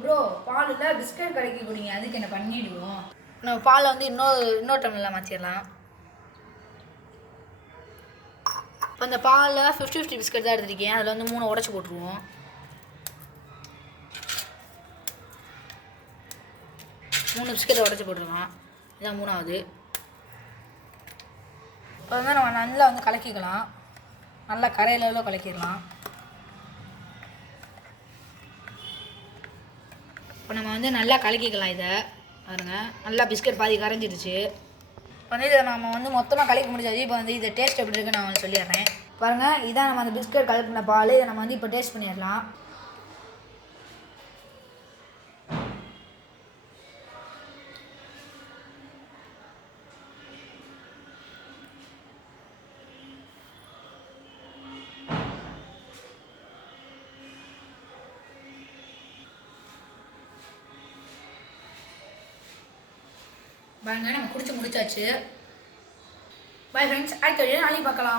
Bro பாலில் biscuit கடைக்கு குடிங்க, அதுக்கு என்ன பண்ணிவிடுவோம். நம்ம பாலை வந்து இன்னொரு டம்ளரில் மாற்றிடலாம். இப்போ அந்த பாலில் 50-50 பிஸ்கட் தான் எடுத்துருக்கேன். அதில் வந்து 3 உடச்சி போட்டுருவோம். மூணு பிஸ்கெட்டை உடச்சி போட்டுருக்கலாம். இதான் 3வது. இப்போ வந்து நம்ம நல்லா வந்து கலக்கிக்கலாம். நல்லா கரையில கலக்கிடலாம். இப்போ நம்ம வந்து நல்லா கலக்கிக்கலாம். இதை பாருங்க, நல்லா பிஸ்கட் பாதி கரைஞ்சிடுச்சு. இப்போ வந்து இதை நம்ம வந்து மொத்தமாக கலக்க முடியாது. இப்போ வந்து இதை டேஸ்ட் எப்படி இருக்குன்னு நான் வந்து சொல்லிடுறேன். பாருங்கள், இதான் நம்ம அந்த பிஸ்கட் கலக்கின பால். இதை நம்ம வந்து இப்போ டேஸ்ட் பண்ணிடலாம். பாருங்க, நம்ம குடிச்சு முடிச்சாச்சு. பை ஃப்ரெண்ட்ஸ், அடுத்த வீடியோ நாளைக்கு பார்க்கலாம்.